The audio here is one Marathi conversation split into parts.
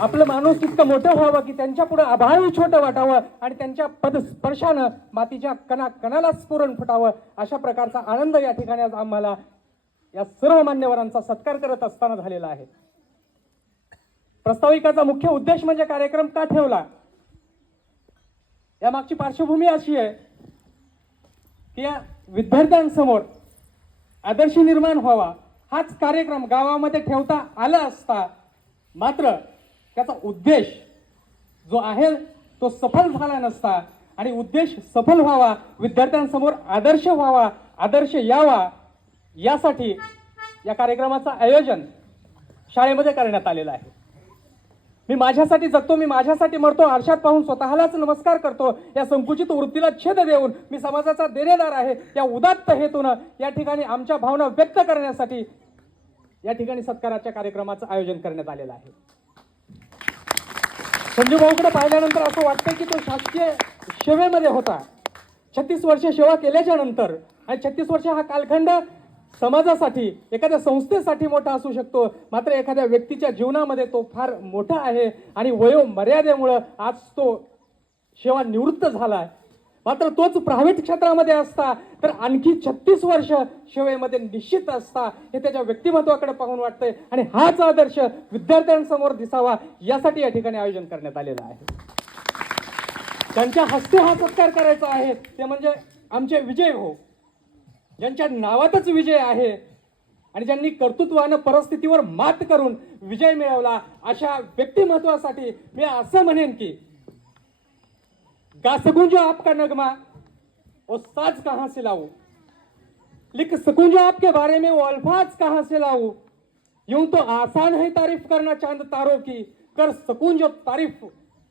आपलं माणूस इतकं मोठं व्हावं की त्यांच्या पुढे आभाळही छोटं वाटावं आणि त्यांच्या पदस्पर्शानं मातीच्या कणाला स्फुरण फुटावं, अशा प्रकारचा आनंद या ठिकाणी आज आम्हाला या सर्व मान्यवरांचा सत्कार करत असताना झालेला आहे. प्रस्ताविकाचा मुख्य उद्देश म्हणजे कार्यक्रम का ठेवला, या मागची पार्श्वभूमी अशी आहे की या विद्यार्थ्यांसमोर आदर्श निर्माण व्हावा, हाच कार्यक्रम गावामध्ये ठेवता आला असता, मात्र त्याचा उद्देश जो आहे तो सफल झाला नसता. आणि उद्देश सफल व्हावा, विद्यार्थ्यांसमोर आदर्श व्हावा, आदर्श यावा, यासाठी या कार्यक्रमाचं आयोजन शाळेमध्ये करण्यात आलेलं आहे. मी माझ्यासाठी जगतो, मी माझ्यासाठी मरतो, आरशात पाहून स्वतःलाच नमस्कार करतो, या संकुचित वृत्तीला छेद देऊन मी समाजाचा देणेदार आहे, या उदात्त हेतून या ठिकाणी आमच्या भावना व्यक्त करण्यासाठी या ठिकाणी सत्काराच्या कार्यक्रमाचं आयोजन करण्यात आलेलं आहे. संजू भाऊकडे पाहिल्यानंतर असं वाटतं की तो शासकीय सेवेमध्ये होता. 36 वर्ष सेवा केल्याच्या नंतर, आणि 36 वर्ष हा कालखंड समाजासाठी, एखाद्या संस्थेसाठी मोठा असू शकतो, मात्र एखाद्या व्यक्तीच्या जीवनामध्ये तो फार मोठा आहे. आणि वयोमर्यादेमुळं आज तो सेवा निवृत्त झाला. मात्र तोच प्रायव्हेट क्षेत्रामध्ये असता तर आणखी 36 वर्ष सेवेमध्ये निश्चित असता, हे त्याच्या व्यक्तिमत्वाकडे पाहून वाटतंय. आणि हाच आदर्श विद्यार्थ्यांसमोर दिसावा, यासाठी या ठिकाणी आयोजन करण्यात आलेलं आहे. त्यांच्या हस्ते हा सत्कार करायचा आहे, ते म्हणजे आमचे विजय भाऊ, ज्यांच्या नावातच विजय आहे आणि ज्यांनी कर्तृत्वानं परिस्थितीवर मात करून विजय मिळवला, अशा व्यक्तिमत्वासाठी मी असं म्हणेन की गा सकूं जो आपका नगमा वो साज कहां से लाऊं, लिख सकूं जो आपके बारे में वो अल्फाज कहां से लाऊं, यूं तो आसान है तारीफ करना चांद तारों की, कर सकूं जो तारीफ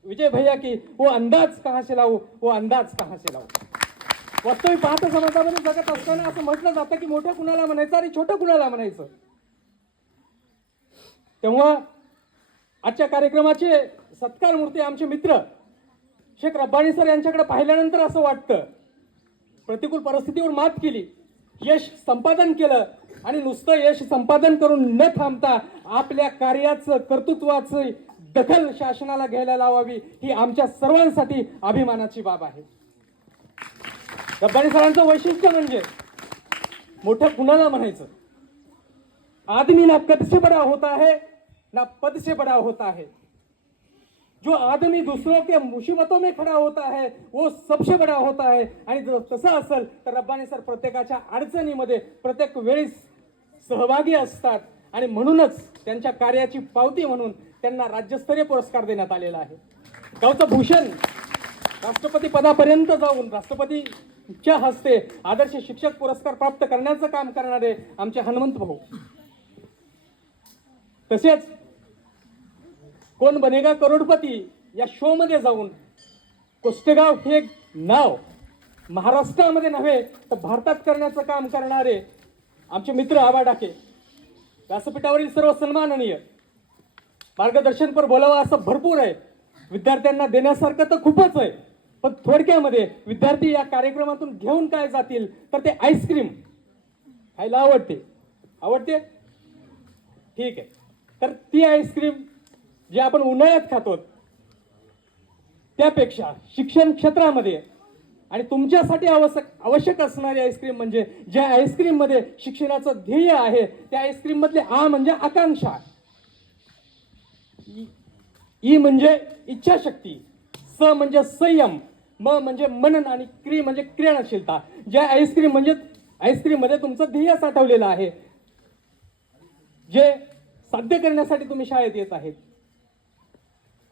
विजय भैया की वो अंदाज कहां से लाऊं, वो अंदाज कहां से लाऊं. वास्तविक पाहता समाजामध्ये जगत असताना असं म्हटलं जातं की मोठं कुणाला म्हणायचं आणि छोटं कुणाला म्हणायचं. तेव्हा आजच्या कार्यक्रमाचे सत्कार मूर्ती आमचे मित्र शेख रब्बानी सर यांच्याकडे पाहिल्यानंतर असं वाटतं, प्रतिकूल परिस्थितीवर मात केली, यश संपादन केलं, आणि नुसतं यश संपादन करून न थांबता आपल्या कार्याचं, कर्तृत्वाचं दखल शासनाला घ्यायला लावावी, ही आमच्या सर्वांसाठी अभिमानाची बाब आहे. रब्बानी सरांचं वैशिष्ट्य म्हणजे मोठं कुणाला म्हणायचं. आदमी ना कद से बड़ा होता है ना पद से बड़ा होता है, जो आदमी दूसरों के मुसीबतों में खड़ा होता है वो सबसे बड़ा होता है. आणि जर तसं असेल तर रब्बानी सर प्रत्येकाच्या अडचणीमध्ये प्रत्येक वेळी सहभागी असतात, आणि म्हणूनच त्यांच्या कार्याची पावती म्हणून त्यांना राज्यस्तरीय पुरस्कार देण्यात आलेला आहे. गावचं भूषण राष्ट्रपती पदापर्यंत जाऊन राष्ट्रपतीच्या हस्ते आदर्श शिक्षक पुरस्कार प्राप्त करण्याचं काम करणारे आमचे हनुमंत भाऊ. तसेच कोण बनेगा करोडपती या शो मध्ये जाऊन कुष्टेगाव हे नाव महाराष्ट्रामध्ये नव्हे तर भारतात करण्याचं काम करणारे आमचे मित्र आबा डाके. व्यासपीठावरील सर्व सन्माननीय, मार्गदर्शनपर बोलावं असं भरपूर आहे, विद्यार्थ्यांना देण्यासारखं तर खूपच आहे, पण थोडक्यामध्ये विद्यार्थी या कार्यक्रमातून घेऊन काय जातील तर ते आईस्क्रीम खायला आवडते. ठीक आहे, तर ती आईस्क्रीम जे आपण उन्हाळ्यात खातो त्यापेक्षा शिक्षण क्षेत्रामध्ये आणि तुमच्यासाठी आवश्यक असणारी आईस्क्रीम म्हणजे ज्या आईस्क्रीम मध्ये शिक्षणाचं ध्येय आहे, त्या आईस्क्रीम मधले आ म्हणजे आकांक्षा, ई म्हणजे इच्छाशक्ती, स म्हणजे संयम, म म्हणजे मनन, आणि क्री म्हणजे क्रियाशीलता. ज्या आईस्क्रीम मध्ये तुमचं ध्येय साठवलेलं आहे, जे साध्य करण्यासाठी तुम्ही शाळेत येत आहेत.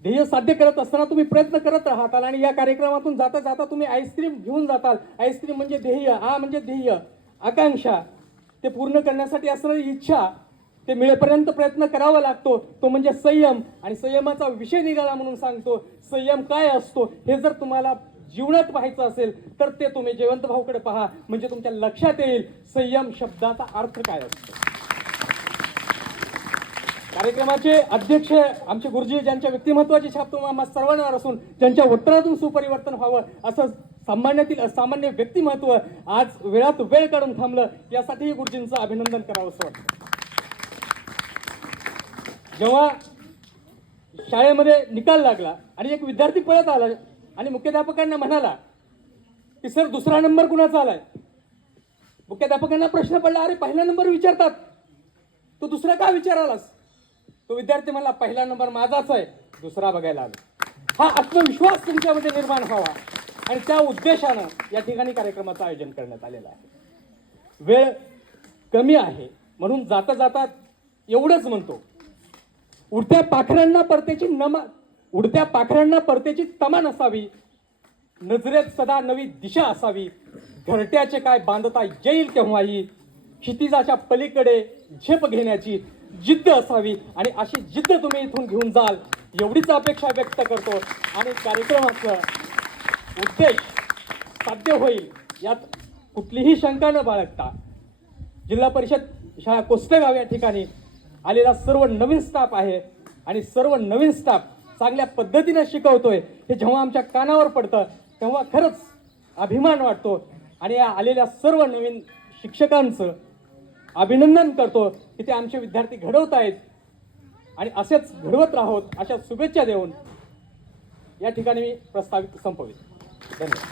ध्येय साध्य करत असताना तुम्ही प्रयत्न करत राहताल, आणि या कार्यक्रमातून जाता जाता तुम्ही आईस्क्रीम घेऊन जाताल. आईस्क्रीम म्हणजे ध्येय, आ म्हणजे ध्येय, आकांक्षा, ते पूर्ण करण्यासाठी असणारी इच्छा, ते मिळेपर्यंत प्रयत्न करावा लागतो, तो म्हणजे संयम. आणि संयमाचा विषय निघाला म्हणून सांगतो, संयम काय असतो हे जर तुम्हाला जीवनात पाहायचं असेल तर ते तुम्ही जयवंत भाऊकडे पहा, म्हणजे तुमच्या लक्षात येईल संयम शब्दाचा अर्थ काय असतो. कार्यक्रमाचे अध्यक्ष आमचे गुरुजी, ज्यांच्या व्यक्तिमत्वाची छाप तुम्हाला सर्वांवर असून ज्यांच्या उत्तरातून सुपरिवर्तन व्हावं असं सामान्यातील असामान्य व्यक्तिमत्व आज वेळात वेळ काढून थांबलं, यासाठी गुरुजींचं अभिनंदन करावं असं वाटतं. जेव्हा शाळेमध्ये निकाल लागला आणि एक विद्यार्थी पळत आला आणि मुख्याध्यापकांना म्हणाला की सर दुसरा नंबर कुणाचा आलाय. मुख्याध्यापकांना प्रश्न पडला, अरे पहिला नंबर विचारतात, तू दुसरा का विचारालास. तो विद्यार्थी म्हणला पहिला नंबर माझाच आहे, दुसरा बघायला आलो. हा आत्मविश्वास तुमच्यामध्ये निर्माण व्हावा आणि त्या उद्देशानं या ठिकाणी कार्यक्रमाचं आयोजन करण्यात आलेलं आहे. वेळ कमी आहे म्हणून जाता जाता एवढंच म्हणतो, उडत्या पाखरांना परतेची तमा नसावी, नजरेत सदा नवी दिशा असावी, घरट्याचे काय बांधता येईल केव्हाही, क्षितिजाच्या पलीकडे झेप घेण्याची जिद्द असावी आणि अशी जिद्द तुम्ही इथून घेऊन जाल एवढीच अपेक्षा व्यक्त करतो. आणि कार्यक्रमाचं उद्देश साध्य होईल यात कुठलीही शंका न बाळगता जिल्हा परिषद शाळा कोस्तेगाव या ठिकाणी आलेला सर्व नवीन स्टाफ आहे आणि सर्व नवीन स्टाफ चांगल्या पद्धतीने शिकवतोय हे जेव्हा आमच्या कानावर पडतं तेव्हा खरंच अभिमान वाटतो. आणि या आलेल्या सर्व नवीन शिक्षकांचं अभिनंदन करतो की ते आमचे विद्यार्थी घडवत आहेत आणि असेच घडवत राहोत अशा शुभेच्छा देऊन या ठिकाणी मी प्रस्तावित संपवितो. धन्यवाद.